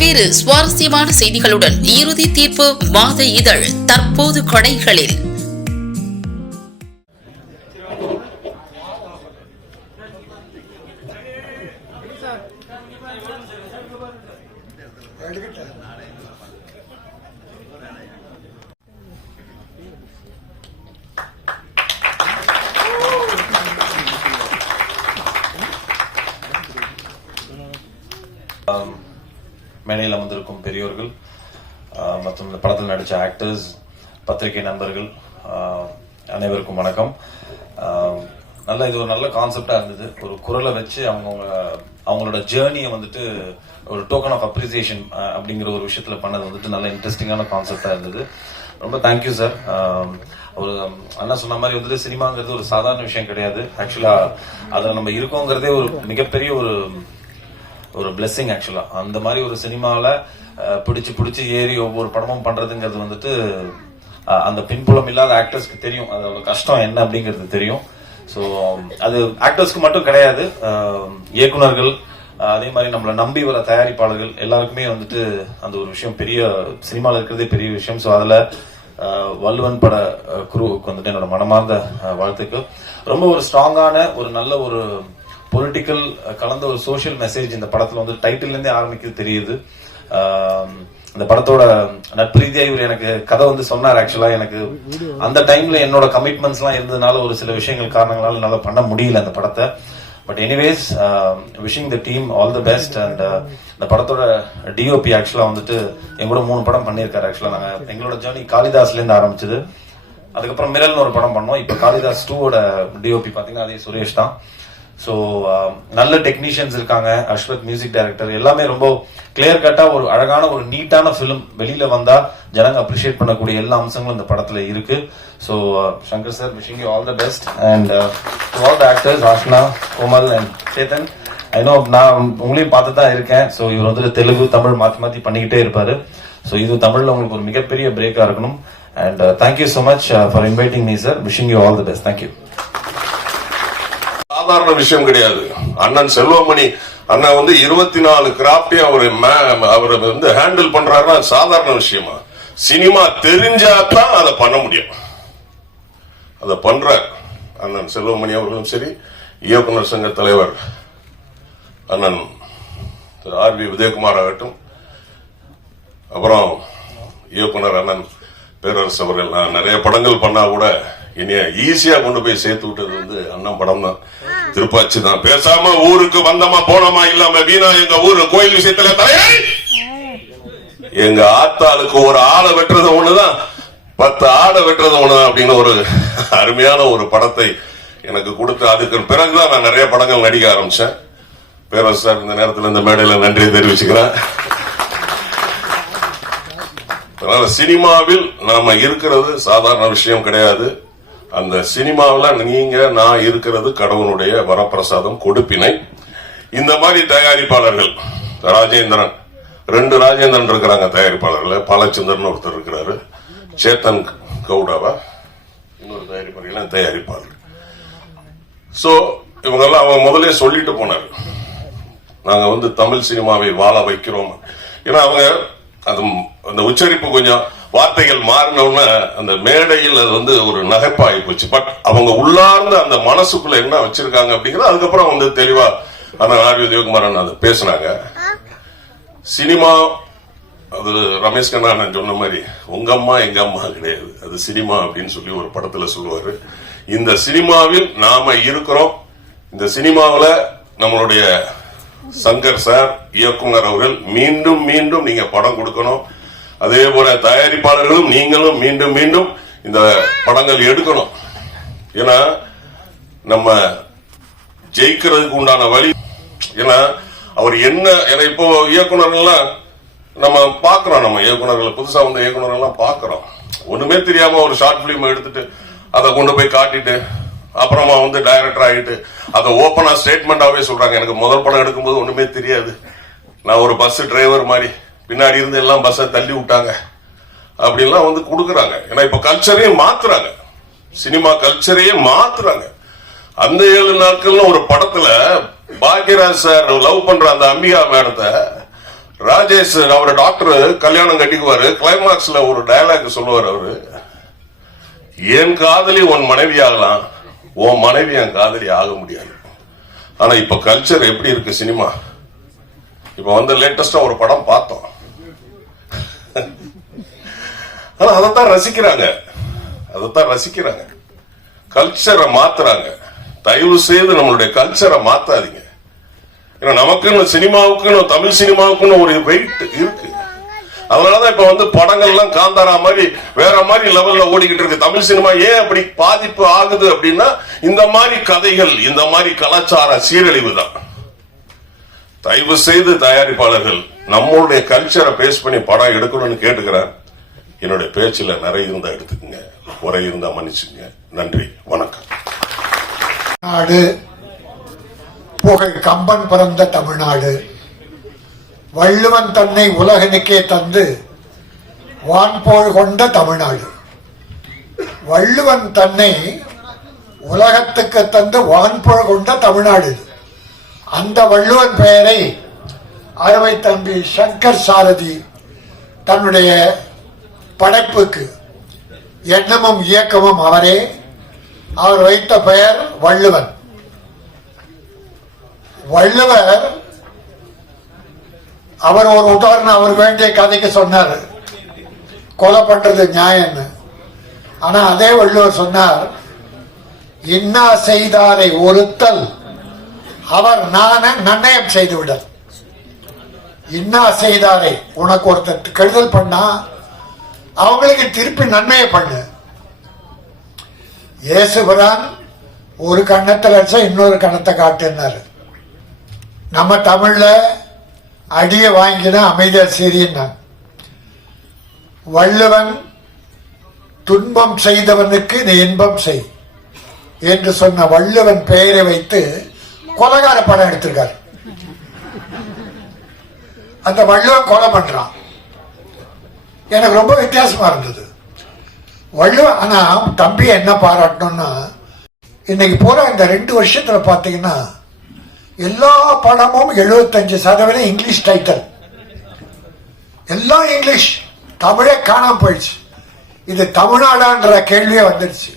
பல்வேறு சுவாரஸ்யமான செய்திகளுடன் இறுதி தீர்ப்பு மாத இதழ் தற்போது கடைகளில். மேடையில் அமர்ந்திருக்கும் பெரியோர்கள் மற்றும் இந்த படத்தில் நடித்த ஆக்டர்ஸ், பத்திரிகை நண்பர்கள் அனைவருக்கும் வணக்கம். இது ஒரு நல்ல கான்செப்டா இருந்தது. ஒரு குரலை வச்சு அவங்களோட ஜேர்னியை வந்துட்டு ஒரு டோக்கன் ஆஃப் அப்ரிசியேஷன் அப்படிங்கிற ஒரு விஷயத்துல பண்ணது வந்துட்டு நல்ல இன்ட்ரெஸ்டிங்கான கான்செப்டா இருந்தது. ரொம்ப தேங்க்யூ சார். ஒரு அண்ணா சொன்ன மாதிரி வந்துட்டு சினிமாங்கிறது ஒரு சாதாரண விஷயம் கிடையாது. ஆக்சுவலா அதுல நம்ம இருக்கோங்கிறதே ஒரு மிகப்பெரிய ஒரு பிளெஸிங். ஆக்சுவலா அந்த மாதிரி ஒரு சினிமாவில பிடிச்சு ஏறி ஒவ்வொரு படமும் பண்றதுங்கிறது வந்துட்டு அந்த பின்புலம் இல்லாத ஆக்டர்ஸ்க்கு தெரியும், அதோட கஷ்டம் என்ன அப்படிங்கிறது தெரியும். ஸோ அது ஆக்டர்ஸ்க்கு மட்டும் கிடையாது, இயக்குனர்கள், அதே மாதிரி நம்மளை நம்பி வர தயாரிப்பாளர்கள் எல்லாருக்குமே வந்துட்டு அந்த ஒரு விஷயம் பெரிய சினிமாவில் இருக்கிறதே பெரிய விஷயம். ஸோ அதுல வள்ளுவன் பட குரூவுக்கு வந்துட்டு என்னோட மனமார்ந்த வாழ்த்துக்கள். ரொம்ப ஒரு ஸ்ட்ராங்கான ஒரு நல்ல ஒரு பொலிட்டிக்கல் கலந்த ஒரு சோசியல் மெசேஜ் இந்த படத்துல வந்து டைட்டில் இருந்தே ஆரம்பிக்கிறது தெரியுது. இந்த படத்தோட நட்பு ரீதியா இவர் எனக்கு கதை வந்து சொன்னார். ஆக்சுவலா எனக்கு அந்த டைம்ல என்னோட கமிட்மெண்ட்ஸ் எல்லாம் இருந்ததுனால ஒரு சில விஷயங்கள் காரணங்களால என்னால பண்ண முடியல அந்த படத்தை. But anyways, wishing the team all the best. And இந்த படத்தோட டிஓபி ஆக்சுவலா வந்துட்டு எங்களோட 3 படம் பண்ணியிருக்காரு. ஆக்சுவலா நாங்க எங்களோட ஜேர்னி காளிதாஸ்ல இருந்து ஆரம்பிச்சது. அதுக்கப்புறம் மிரல்னு ஒரு படம் பண்ணோம். இப்ப காளிதாஸ் 2வோட டிஓபி பாத்தீங்கன்னா அதே சுரேஷ் தான். ஸோ நல்ல டெக்னீஷியன்ஸ் இருக்காங்க. Ashwath music director. எல்லாமே ரொம்ப கிளியர் கட்டா ஒரு அழகான ஒரு நீட்டான பிலிம் வெளியில வந்தா ஜனங்க அப்ரிஷியேட் பண்ணக்கூடிய எல்லா அம்சங்களும் இந்த படத்துல இருக்கு. So Shankar sir, wishing you all the best. And to all the actors, ஆஷ்னா, Komal and Chetan. I know நான் உங்களையும் பார்த்து தான் இருக்கேன். ஸோ இவர் வந்து தெலுங்கு, தமிழ் மாத்தி பண்ணிக்கிட்டே இருப்பாரு. ஸோ இது தமிழ்ல உங்களுக்கு ஒரு மிகப்பெரிய பிரேக்கா இருக்கணும். And thank you so much for inviting me sir. Wishing you all the best. Thank you. சாதாரண விஷயம் கிடையாது. அண்ணன் செல்வமணி அண்ணன் வந்து 24 கிராப்டையும் அவர் வந்து ஹேண்டில் பண்றாருன்னா சாதாரண விஷயமா? சினிமா தெரிஞ்சாதான் அதை பண்ண முடியும். அதை பண்றார் அண்ணன் செல்வமணி அவர்களும் சரி, இயக்குனர் சங்க தலைவர் அண்ணன் ஆர்.வி. உதயகுமார் ஆகட்டும், அப்புறம் இயக்குனர் அண்ணன் பேரரசு அவர்கள். நான் நிறைய படங்கள் பண்ணா கூட இனிய ஈஸியா கொண்டு போய் சேர்த்து விட்டது வந்து அண்ணன் படம் தான், திருப்பாச்சி தான். பேசாம ஊருக்கு வந்தமா போனோமா இல்லாம வீணா எங்க ஊரு கோயில் விஷயத்துல தலையாரி எங்க ஆத்தாளுக்கு ஒரு ஆளை வெட்டுறது ஒண்ணுதான், 10 ஆடை வெட்டுறது ஒண்ணுதான் அப்படின்னு ஒரு அருமையான ஒரு படத்தை எனக்கு கொடுத்து அதுக்கு பிறகுதான் நான் நிறைய படங்கள் நடிக்க ஆரம்பிச்சேன். பேரரசு சார் இந்த நேரத்தில் இந்த மேடையில நன்றியை தெரிவிச்சுக்கிறேன். அதனால சினிமாவில் நாம இருக்கிறது சாதாரண விஷயம் கிடையாது. அந்த சினிமாவில் நீங்க நான் இருக்கிறது கடவுளுடைய வரப்பிரசாதம், கொடுப்பினை. இந்த மாதிரி தயாரிப்பாளர்கள் ராஜேந்திரன், 2 ராஜேந்திரன் இருக்கிறாங்க தயாரிப்பாளர்கள். பாலச்சந்திரன் ஒருத்தர் இருக்கிறாரு, சேத்தன் கவுடாவா இன்னொரு தயாரிப்பாளர். சோ இவங்கெல்லாம் அவங்க முதலே சொல்லிட்டு போனார், நாங்க வந்து தமிழ் சினிமாவை வாழ வைக்கிறோம். ஏன்னா அவங்க அந்த உச்சரிப்பு கொஞ்சம் வார்த்தைகள் மாறினோம்னா அந்த மேடையில் அது வந்து ஒரு நகைப்பாகி போச்சு. பட் அவங்க உள்ளார்ந்த அந்த மனசுக்குள்ள என்ன வச்சிருக்காங்க அப்படிங்கிறது அதுக்கப்புறம் வந்து தெளிவா ஆர்.வி. உதயகுமார் அதை பேசினாங்க. சினிமா அது ரமேஷ் கண்ணா சொன்ன மாதிரி உங்க அம்மா எங்க அம்மா கிடையாது, அது சினிமா அப்படின்னு சொல்லி ஒரு படத்துல சொல்லுவாரு. இந்த சினிமாவில் நாம இருக்கிறோம். இந்த சினிமாவில நம்மளுடைய சங்கர் சார், இயக்குனர் அவர்கள் மீண்டும் மீண்டும் நீங்க படம் கொடுக்கணும். அதே போல தயாரிப்பாளர்களும் நீங்களும் மீண்டும் மீண்டும் இந்த படங்கள் எடுக்கணும். ஏன்னா நம்ம ஜெயிக்கிறதுக்கு உண்டான வழி. ஏன்னா அவர் என்ன இப்போ இயக்குனர்கள்லாம் நம்ம பாக்குறோம், நம்ம இயக்குனர்கள் புதுசா வந்த இயக்குனர்கள்லாம் பாக்குறோம். ஒண்ணுமே தெரியாம ஒரு ஷார்ட் பிலிம் எடுத்துட்டு அதை கொண்டு போய் காட்டிட்டு அப்புறமா வந்து டைரக்டர் ஆகிட்டு அதை ஓப்பனா ஸ்டேட்மெண்டாவே சொல்றாங்க, எனக்கு முதல் படம் எடுக்கும்போது ஒண்ணுமே தெரியாது, நான் ஒரு பஸ் டிரைவர் மாதிரி பின்னாடி இருந்து எல்லாம் பஸ்ஸை தள்ளி விட்டாங்க அப்படின்லாம் வந்து கொடுக்குறாங்க. ஏன்னா இப்ப கல்ச்சரையே மாத்துறாங்க, சினிமா கல்ச்சரையே மாத்துறாங்க. அந்த 7 நாட்கள்னு ஒரு படத்துல பாக்யராஜ் சார் லவ் பண்ற அந்த அம்பிகா மேடத்தை ராஜேஷ் அவர் டாக்டர் கல்யாணம் கட்டிக்குவாரு. கிளைமாக்ஸ்ல ஒரு டயலாக் சொல்லுவார் அவரு, என் காதலி உன் மனைவி ஆகலாம், உன் மனைவி என் காதலி ஆக முடியாது. ஆனா இப்ப கல்ச்சர் எப்படி இருக்கு சினிமா? இப்ப வந்து லேட்டஸ்டா ஒரு படம் பார்த்தோம். ஆனா அதைத்தான் ரசிக்கிறாங்க. கல்ச்சரை மாத்துறாங்க. தயவு செய்து நம்மளுடைய கல்ச்சரை மாத்தாதீங்க. ஏன்னா நமக்குன்னு சினிமாவுக்குன்னு, தமிழ் சினிமாவுக்குன்னு ஒரு வெயிட் இருக்கு. அதனாலதான் இப்ப வந்து படங்கள்லாம் காந்தாரா மாதிரி வேற மாதிரி லெவல்ல ஓடிக்கிட்டு இருக்கு. தமிழ் சினிமா ஏன் அப்படி பாதிப்பு ஆகுது அப்படின்னா இந்த மாதிரி கதைகள், இந்த மாதிரி கலாச்சார சீரழிவு தான். தயவு செய்து தயாரிப்பாளர்கள் நம்மளுடைய கல்ச்சரை பேஸ் பண்ணி படம் எடுக்கணும்னு கேட்டுக்கிறேன். என்னுடைய பேச்சுல நிறைய இருந்தா எடுத்துக்கங்க, குறை இருந்தா மன்னிச்சுங்க. நன்றி, வணக்கம். நாடு புகழ் கம்பன் பிறந்த தமிழ்நாடு. வள்ளுவன் தன்னை உலகனுக்கே தந்து வான்போல் கொண்ட தமிழ்நாடு. வள்ளுவன் தன்னை உலகத்துக்கு தந்து வான்போல் கொண்ட தமிழ்நாடு. அந்த வள்ளுவன் பெயரை அருமை தம்பி சங்கர் சாரதி தன்னுடைய படைப்புக்கு எண்ணமும் இயக்கமும் அவரே. அவர் வைத்த பெயர் வள்ளுவன். வள்ளுவர் அவர் ஒரு உதாரணம் அவர் வேண்டிய கதைக்கு சொன்னார், கொலை பண்றது நியாயம்னு. ஆனா அதே வள்ளுவர் சொன்னார், இன்னா செய்தாரை ஒருத்தல் அவர் நன்னயம் செய்து விடல். இன்னா செய்தாரை, உனக்கு ஒருத்தர் கெடுதல் பண்ணா அவங்களுக்கு திருப்பி நன்மையை பண்ணு. இயேசுபிரான் ஒரு கண்ணத்தில் அடிச்சா இன்னொரு கண்ணத்தை காட்டுனாரு. நம்ம தமிழ்ல அடிய வாங்கினா அமைதியா சீரின்னா. வள்ளுவன் துன்பம் செய்தவனுக்கு நீ இன்பம் செய் என்று சொன்ன வள்ளுவன் பெயரை வைத்து கொலைகார படம் எடுத்திருக்காரு. அந்த வள்ளுவன் கொலை பண்றான். எனக்கு ரொம்ப வித்தியாசமா இருந்தது வள்ளுவன். ஆனா தம்பி என்ன பாராட்டணும்னா, இன்னைக்கு போற இந்த 2 வருஷத்துல பாத்தீங்கன்னா எல்லா படமும் 75% இங்கிலீஷ் டைட்டில், எல்லாம் இங்கிலீஷ். தமிழே காணாம போயிடுச்சு. இது தமிழ்நாடான்ற கேள்வியே வந்துடுச்சு,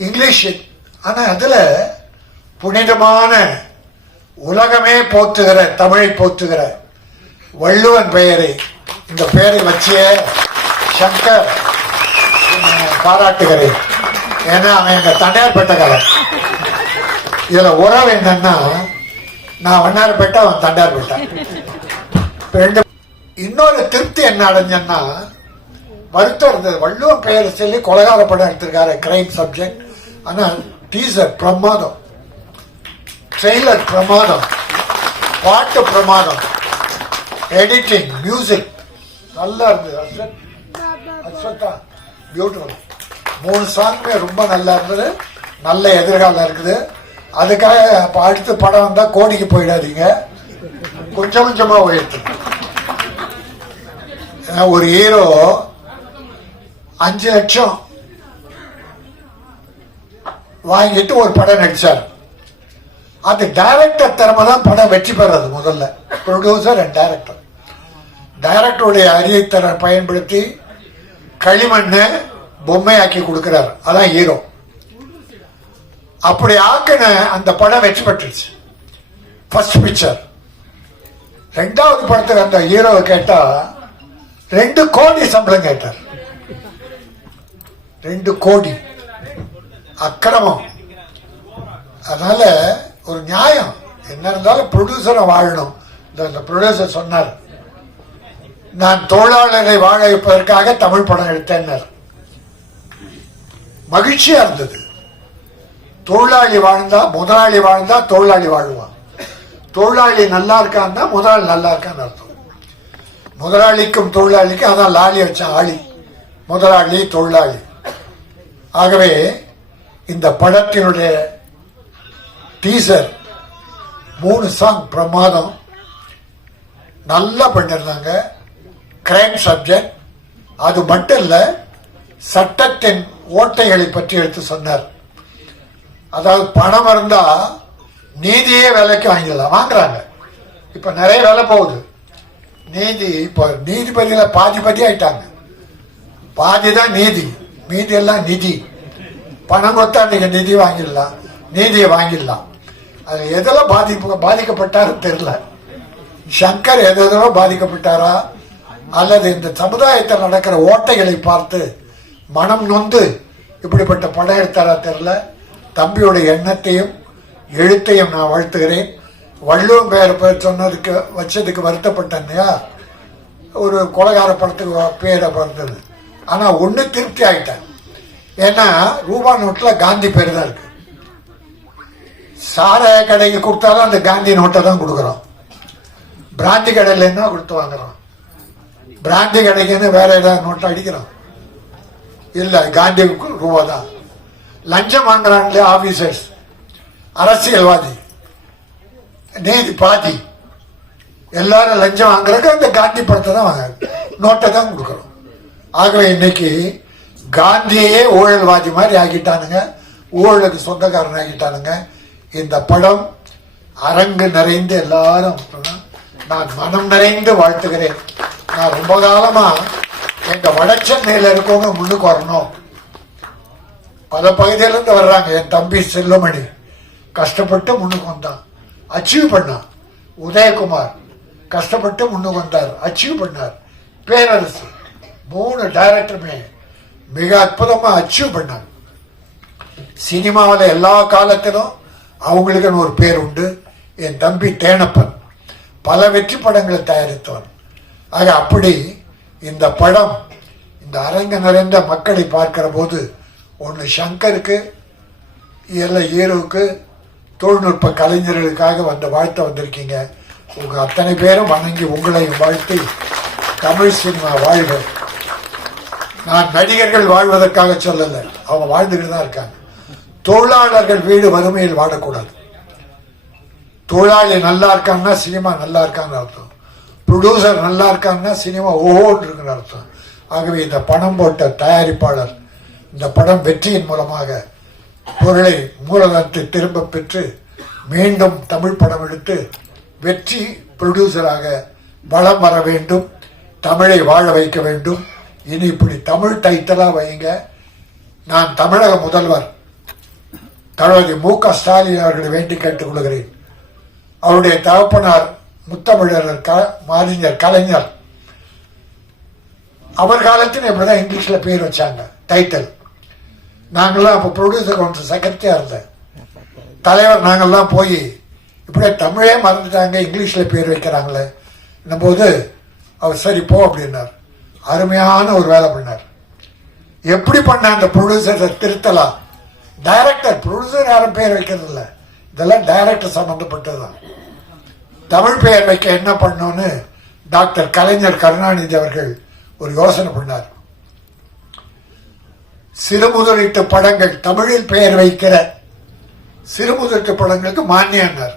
இங்கிலீஷ். ஆனா அதுல புனிதமான, உலகமே போற்றுகிற, தமிழை போற்றுகிற வள்ளுவன் பெயரை, இந்த பெயரை வச்சிய சங்கர் பாராட்டுகிறேன். ஏன்னா அவன் எங்க தண்டையார்பேட்டைக்காரன். இதுல உறவு என்னன்னா, நான் வண்ணாரப்பேட்டை, அவன் தண்டையார்பேட்டை. இன்னொரு திருப்தி என்ன அடைஞ்சன்னா, வருத்தம் இருந்தது. வள்ளுவன் பெயரை சொல்லி கொலைகார படம் எடுத்திருக்காரு, கிரைம் சப்ஜெக்ட். ஆனா டீசர் பிரமாதம், ட்ரெய்லர் பிரமாதம், பாட்டு பிரமாதம், எடிட்டிங், மியூசிக் நல்லா இருந்தது. அஸ்வத்தா பியூட்டிஃபுல். 3 சாங்குமே ரொம்ப நல்லா இருந்தது. நல்ல எதிர்காலம் இருக்குது. அதுக்காக அடுத்த படம் வந்தா கோடிக்கு போயிடாதீங்க, கொஞ்சம் கொஞ்சமா உயர்த்து. ஒரு ஹீரோ 5 லட்சம் வாங்கிட்டு ஒரு படம் நடிச்சார். அது டைரக்டர் திறமை தான் படம் வெற்றி பெறது. முதல்ல ப்ரொடியூசர் அண்ட் டைரக்டர். டைரக்டருடைய அறியத்தரை பயன்படுத்தி களிமண்ணை பொம்மையாக்கி கொடுக்கிறார், அதான் ஹீரோ. அப்படி ஆக்கின அந்த படம் வெற்றி பெற்றுச்சு, ஃபர்ஸ்ட் பிக்சர். 2வது படத்துக்கு அந்த ஹீரோவை கேட்டா 2 கோடி சம்பளம் கேட்டார். 2 கோடி. அக்கிரமம். அதனால ஒரு நியாயம் என்ன இருந்தாலும் ப்ரொடியூசரை வாழணும். இந்த ப்ரொடியூசர் சொன்னார், நான் தொழிலாளரை வாழ வைப்பதற்காக தமிழ் படம் எடுத்தேன். மகிழ்ச்சியா இருந்தது. தொழிலாளி வாழ்ந்தா, முதலாளி வாழ்ந்தா தொழிலாளி வாழ்வான். தொழிலாளி நல்லா இருக்கான்னா முதலாளி நல்லா இருக்கான்னு அர்த்தம். முதலாளிக்கும் தொழிலாளிக்கும் அதான் லாலி வச்சான், ஆளி. முதலாளி தொழிலாளி. ஆகவே இந்த படத்தினுடைய டீசர் 3 சாங் பிரமாதம், நல்லா பண்ணிருந்தாங்க. Crime subject. அது மட்டும் இல்ல, சட்டத்தின் ஓட்டைகளை பற்றி எடுத்து சொன்னார். அதாவது பணம் இருந்தா நீதியே வேலைக்கு வாங்கிடலாம், வாங்குறாங்க. இப்ப நிறைய வேலை போகுது, நீதி இப்போ நீதிபதியில பாதி ஆயிட்டாங்க. பாதி தான் நீதி, மீதி எல்லாம் நிதி. பணம் கொடுத்தா நீங்க நிதி வாங்கிடலாம், நீதியை வாங்கிடலாம். அது எதெல்லாம் பாதிக்கப்பட்டாரு தெரியல. சங்கர் எதோ பாதிக்கப்பட்டாரா அல்லது இந்த சமுதாயத்தில் நடக்கிற ஓட்டைகளை பார்த்து மனம் நொந்து இப்படிப்பட்ட படம் எடுத்தாரா தெரியல. தம்பியோட எண்ணத்தையும் எழுத்தையும் நான் வாழ்த்துகிறேன். வள்ளுவம் பேர் சொன்னதுக்கு வச்சதுக்கு வருத்தப்பட்டேன் இல்லையா, ஒரு கொலைகார படத்துக்கு பேரை பிறந்தது. ஆனா ஒண்ணு திருப்தி ஆயிட்டேன். ஏன்னா ரூபா நோட்ல காந்தி பேர் தான் இருக்கு. சாராய கடைக்கு கொடுத்தாலும் அந்த காந்தி நோட்டை தான் கொடுக்குறோம். பிராந்தி கடையில் என்ன கொடுத்து வாங்குறோம்? பிராந்தி கடைக்குன்னு வேற ஏதாவது நோட்டை அடிக்கிறோம் இல்ல, காந்தி ரூபா தான். லஞ்சம் வாங்குறாங்களே ஆபீசர்ஸ், அரசியல்வாதி, நீதி பாதி, எல்லாரும் லஞ்சம் வாங்குறதுக்கு அந்த காந்தி படத்தை தான் வாங்குறாங்க, நோட்டை தான் கொடுக்குறோம். ஆகவே இன்னைக்கு காந்தியே ஊழல்வாதி மாதிரி ஆகிட்டானுங்க, ஊழலுக்கு சொந்தக்காரன் ஆகிட்டானுங்க. இந்த படம் அரங்கு நிறைந்து எல்லாரும் நான் மனம் நிறைந்து வாழ்த்துகிறேன். நான் ரொம்ப காலமா எங்க வடச்சென்னையில இருக்கவங்க முன்னுக்கு வரணும். பல பகுதியிலிருந்து வர்றாங்க. என் தம்பி செல்வமணி கஷ்டப்பட்டு முன்னுக்கு வந்தான், அச்சீவ் பண்ணான். உதயகுமார் கஷ்டப்பட்டு முன்னுக்கு வந்தார், அச்சீவ் பண்ணார். பேரரசு 3 டைரக்டருமே மிக அற்புதமா அச்சீவ் பண்ணாங்க. சினிமாவில் எல்லா காலத்திலும் அவங்களுக்குன்னு ஒரு பேர் உண்டு. என் தம்பி தேனப்பன் பல வெற்றி படங்களை தயாரித்தவன். ஆக அப்படி இந்த படம் இந்த அரங்க நிறைந்த மக்களை பார்க்கிற போது ஒன்று சங்கருக்கு, இல்லை ஹீரோவுக்கு, தொழில்நுட்ப கலைஞர்களுக்காக வந்த வாழ்த்த வந்திருக்கீங்க. உங்க அத்தனை பேரும் வணங்கி உங்களையும் வாழ்த்தி தமிழ் சினிமா வாழ்க. நான் நடிகர்கள் வாழ்வதற்காக சொல்லல, அவங்க வாழ்ந்துட்டு தான் இருக்காங்க. தொழிலாளர்கள் வீடு வறுமையில் வாழக்கூடாது. தொழிலாளி நல்லா இருக்காங்கன்னா சினிமா நல்லா இருக்கான்னு அர்த்தம். ப்ரொடியூசர் நல்லா இருக்காங்கன்னா சினிமா ஓஹோன்னு இருக்குன்னு அர்த்தம். ஆகவே இந்த பணம் போட்ட தயாரிப்பாளர் இந்த படம் வெற்றியின் மூலமாக பொருளை மூலதனத்தை திரும்ப பெற்று மீண்டும் தமிழ் படம் எடுத்து வெற்றி ப்ரொடியூசராக வளம் வர வேண்டும், தமிழை வாழ வைக்க வேண்டும். இனி இப்படி தமிழ் டைட்டலா வைங்க. நான் தமிழக முதல்வர் தளபதி மு.க. ஸ்டாலின் அவர்களை வேண்டி கேட்டுக் கொள்கிறேன். அவருடைய தகப்பனார் முத்தமிழர் மாறிஞர் கலைஞர், அவர் காலத்தில் இப்படிதான் இங்கிலீஷ்ல பேர் வச்சாங்க டைட்டில். நாங்கள்லாம் அப்போ ப்ரொடியூசர் கவுன்சில் செக்ரட்டரியா இருந்தேன். தலைவர் நாங்கள்லாம் போய் இப்படியே தமிழே மறந்துட்டாங்க, இங்கிலீஷ்ல பேர் வைக்கிறாங்களே போது அவர் சரி போ அப்படின்னார். அருமையான ஒரு வேலை பண்ணார். எப்படி பண்ண அந்த ப்ரொடியூசரை திருத்தலாம். டைரக்டர், ப்ரொடியூசர் யாரும் பேர் வைக்கிறது இல்லை, இதெல்லாம் டைரக்டர் சம்பந்தப்பட்டதுதான். தமிழ் பெயர் வைக்க என்ன பண்ணோன்னு டாக்டர் கலைஞர் கருணாநிதி அவர்கள் ஒரு யோசனை பண்ணார். சிறுமுதலீட்டு படங்கள் தமிழில் பெயர் வைக்கிற சிறுமுதலீட்டு படங்களுக்கு மானியம்னார்.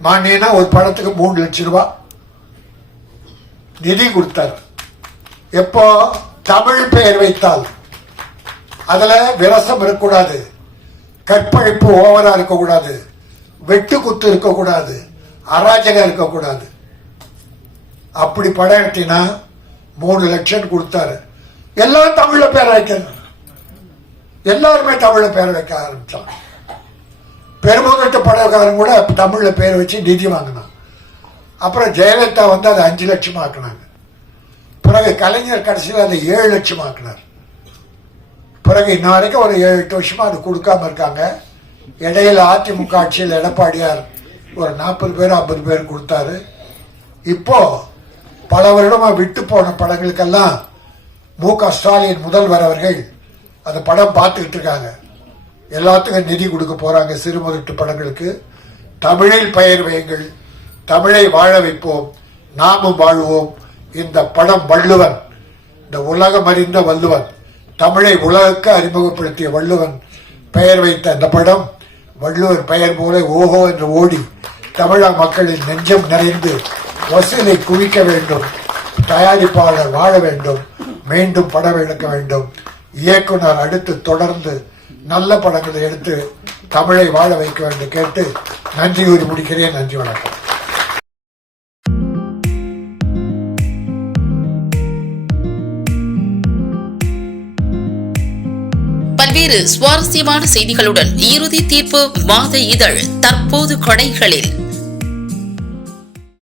மானியம்னா ஒரு படத்துக்கு 3 லட்சம் ரூபாய் நிதி கொடுத்தார். எப்போ தமிழ் பெயர் வைத்தால் அதுல விரசம் இருக்கக்கூடாது, கற்பழிப்பு ஓவரா இருக்கக்கூடாது, வெட்டு குத்து இருக்கக்கூடாது, அராஜகம் இருக்கக்கூடாது. அப்படி படம் எடுத்தினா 3 லட்சம் கொடுத்தாரு. எல்லாரும் தமிழ்ல பேர் வைக்கணும். எல்லாருமே தமிழ்ல பேர் வைக்க ஆரம்பிச்சான். பெருமுதட்டு படக்காரன் கூட தமிழ்ல பேர் வச்சு நிதி வாங்கினான். அப்புறம் ஜெயலலிதா வந்து அதை 5 லட்சம் ஆக்கினாங்க. பிறகு கலைஞர் கடைசியில் அதை 7 லட்சம் ஆக்கினார். பிறகு இன்ன வரைக்கும் ஒரு 7-8 வருஷமா அது கொடுக்காம இருக்காங்க. இடையில அதிமுக ஆட்சியில் எடப்பாடியார் ஒரு 40 பேர் 50 பேர் கொடுத்தாரு. இப்போ பல வருடமா விட்டு போன படங்களுக்கெல்லாம் மு.க. ஸ்டாலின் முதல்வர் அவர்கள் அந்த படம் பார்த்துக்கிட்டு இருக்காங்க. எல்லாத்துக்கும் நிதி கொடுக்க போறாங்க. சிறுமுதட்டு படங்களுக்கு தமிழில் பெயர் வையுங்கள், தமிழை வாழ வைப்போம், நாமும் வாழ்வோம். இந்த படம் வள்ளுவன், இந்த உலகம் அறிந்த வள்ளுவன், தமிழை உலகுக்கு அறிமுகப்படுத்திய வள்ளுவன் பெயர் வைத்த இந்த படம் வள்ளுவர் பெயர் போல ஓஹோ என்று ஓடி தமிழக மக்களின் நெஞ்சம் நிறைந்து வசூலை குவிக்க வேண்டும். தயாரிப்பாளர் வாழ வேண்டும், மீண்டும் படம் எடுக்க வேண்டும். இயக்குனர் அடுத்து தொடர்ந்து நல்ல படங்களை எடுத்து தமிழை வாழ வைக்க வேண்டும் கேட்டு நன்றி கூறி முடிக்கிறேன். நன்றி, வணக்கம். பல்வேறு சுவாரஸ்யமான செய்திகளுடன் இறுதி தீர்ப்பு மாத இதழ் தற்போது கடைகளில்